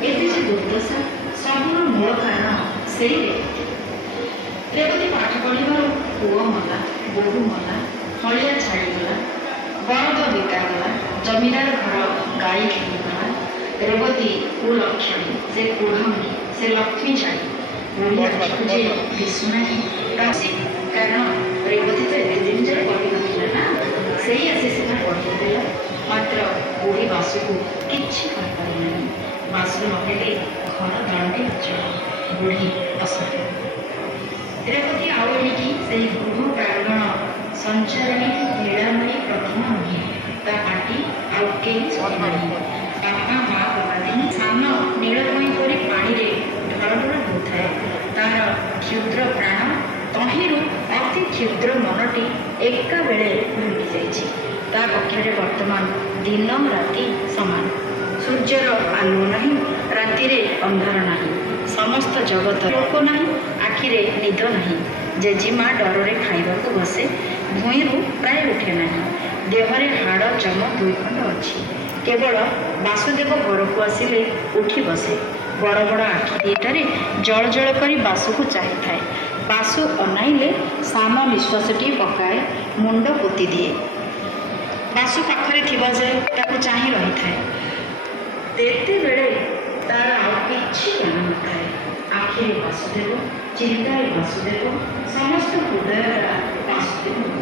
एते जे दुर्दशा सबूर मूल कारण से रेवती पाठ पढ़ार पुओ मला बोहू मला हलिया छाड़ीगला बरद बिकागला जमीदार घर गाई खेलीगला रेवती कुलक्षणी से कुढ़मी से लक्ष्मी छाड़ी बुढ़ी आखिक जे दिशुना कारण रेवती तो एत दिन जाए पढ़ी ना से आसी सीधा पढ़ीदेला मात्र बुढ़ी बासु को किसी कहीपारे बासु नहेले घर दंडे अचल बुढ़ी असह्य रेवती आउड़ी से गृह प्रांगण संचारिणी नीलामयी प्रतिमा नुहे ता पाटी आउ कहीं सही बापा माँ गवादिनी सान नीलमयी परी पानी ढलढल होता तार क्षुद्र प्राण तहिरू अति क्षुद्र मनटी एका बेले लुटि जाइछि ता कक्षरे वर्तमान दिन राति समान सूर्यर आलुओ नहीं राति अंधार नहीं समस्त जगत लोक नहीं आखिरे निद नहीं जेजीमा डर खाइबा को बसे भूईरू प्राय उठे नहीं देहरे हाड़ चम दुई खंड अच्छी केवल वासुदेव घर को आसिले उठी बसे बड़ बड़ आखि दुईटारे जल जल कर बासु को चाही थाए बासु अनाइले साम निश्वासटी पकाए मुंड पोति दिए बासु पाखरे थिबा जाए ताको चाही रही थाए तेते बेले तार आउ किछि ज्ञान नथाए आखिरे वासुदेव चिंताए वासुदेव समस्त हृदय वासुदेव